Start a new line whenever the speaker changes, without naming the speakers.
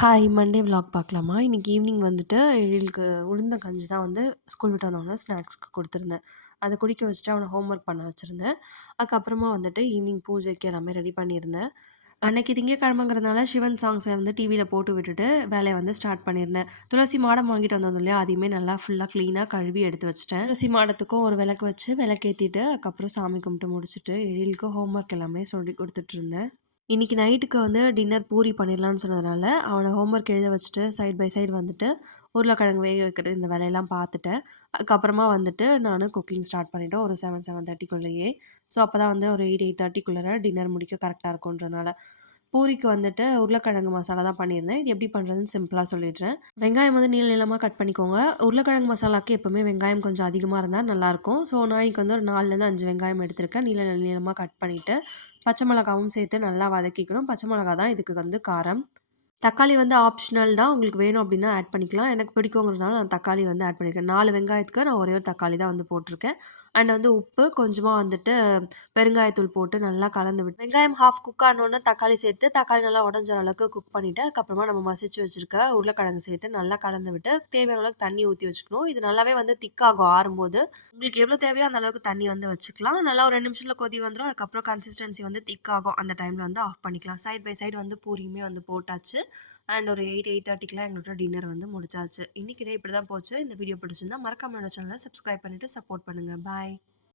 Hi Monday vlog பார்க்கலாமா? இன்றைக்கி evening வந்துட்டு எழிலுக்கு உளுந்த கஞ்சி தான் வந்து ஸ்கூல் விட்டு வந்தோடனே ஸ்நாக்ஸ்க்கு கொடுத்துருந்தேன். அதை குடிக்க வச்சுட்டு அவனை ஹோம்ஒர்க் பண்ண வச்சுருந்தேன். அதுக்கப்புறமா வந்துட்டு ஈவினிங் பூஜைக்கு எல்லாமே ரெடி பண்ணியிருந்தேன். அன்னைக்கு திங்கக்கிழமைங்கிறதுனால சிவன் சாங்ஸை வந்து டிவியில் போட்டு விட்டுட்டு வேலையை வந்து ஸ்டார்ட் பண்ணியிருந்தேன். துளசி மாடம் வாங்கிட்டு வந்தோம் இல்லையா? அதையுமே நல்லா ஃபுல்லாக க்ளீனாக கழுவி எடுத்து வச்சிட்டேன். துளசி மாடத்துக்கும் ஒரு விளக்கு வச்சு விளக்கேற்றிட்டு அதுக்கப்புறம் சாமி கும்பிட்டு முடிச்சுட்டு எழிலுக்கு ஹோம்ஒர்க் எல்லாமே சொல்லி கொடுத்துட்டு இருந்தேன். இன்றைக்கி நைட்டுக்கு வந்து டின்னர் பூரி பண்ணிடலான்னு சொன்னதுனால அவனை ஹோம்ஒர்க் எழுத வச்சுட்டு சைட் பை சைடு வந்துட்டு உருளைக்கிழங்கு வேக வைக்கிறது இந்த வேலையெல்லாம் பார்த்துட்டேன். அதுக்கப்புறமா வந்துட்டு நான் குக்கிங் ஸ்டார்ட் பண்ணிட்டேன் ஒரு செவன் செவன் தேர்ட்டிக்குள்ளேயே ஸோ அப்போ தான் வந்து ஒரு எயிட் எயிட் தேர்ட்டிக்குள்ளே டின்னர் முடிக்க கரெக்டாக இருக்குன்றனால பூரிக்கு வந்துட்டு உருளைக்கிழங்கு மசாலா தான் பண்ணியிருந்தேன். இது எப்படி பண்ணுறதுன்னு சிம்பிளாக சொல்லிடுறேன். வெங்காயம் வந்து நீள நீளமாக கட் பண்ணிக்கோங்க. உருளைக்கிழங்கு மசாலாக்கு எப்போவுமே வெங்காயம் கொஞ்சம் அதிகமாக இருந்தால் நல்லாயிருக்கும். ஸோ நான் இன்றைக்கி வந்து ஒரு நாலுலேருந்து அஞ்சு வெங்காயம் எடுத்திருக்கேன். நீள நீளமாக கட் பண்ணிவிட்டு பச்சை மிளகாவும் சேர்த்து நல்லா வதக்கிக்கணும். பச்சை மிளகா தான் இதுக்கு வந்து காரம். தக்காளி வந்து ஆப்ஷனல் தான். உங்களுக்கு வேணும் அப்படின்னா ஆட் பண்ணிக்கலாம். எனக்கு பிடிக்குங்கிறதுனால நான் தக்காளி வந்து ஆட் பண்ணியிருக்கேன் நாலு வெங்காயத்துக்கு நான் ஒரே ஒரு தக்காளி தான் வந்து போட்டிருக்கேன். அண்ட் வந்து உப்பு கொஞ்சமாக வந்துட்டு பெருங்காயத்தூள் போட்டு நல்லா கலந்து விட்டு வெங்காயம் ஹாஃப் குக் ஆனோடனே தக்காளி சேர்த்து தக்காளி நல்லா உடஞ்ச அளவுக்கு குக் பண்ணிவிட்டு அதுக்கப்புறமா நம்ம மசிச்சு வச்சுருக்க உருளைக்கிழங்கு சேர்த்து நல்லா கலந்து விட்டு தேவையான அளவுக்கு தண்ணி ஊற்றி வச்சுக்கணும். இது நல்லாவே வந்து திக்காகும் ஆறும்போது. உங்களுக்கு எவ்வளோ தேவையோ அந்த அளவுக்கு தண்ணி வந்து வச்சுக்கலாம். நல்லா ஒரு ரெண்டு நிமிஷத்தில் கொதி வந்துடும் அதுக்கப்புறம் கன்சிஸ்டன்சி வந்து திக்காகும் அந்த டைமில் வந்து ஆஃப் பண்ணிக்கலாம். சைட் பை சைடு வந்து பூரியுமே வந்து போட்டாச்சு. அண்ட் ஒரு எயிட் எயிட் தேர்ட்டிக்கெலாம் எங்களோட டின்னர் வந்து முடிச்சாச்சு. இன்றைக்கி இப்படி தான் போச்சு. இந்த வீடியோ பிடிச்சிருந்தா மறக்காம என்னோட சேனலை சப்ஸ்கிரைப் பண்ணிவிட்டு சப்போர்ட் பண்ணுங்கள் பாய்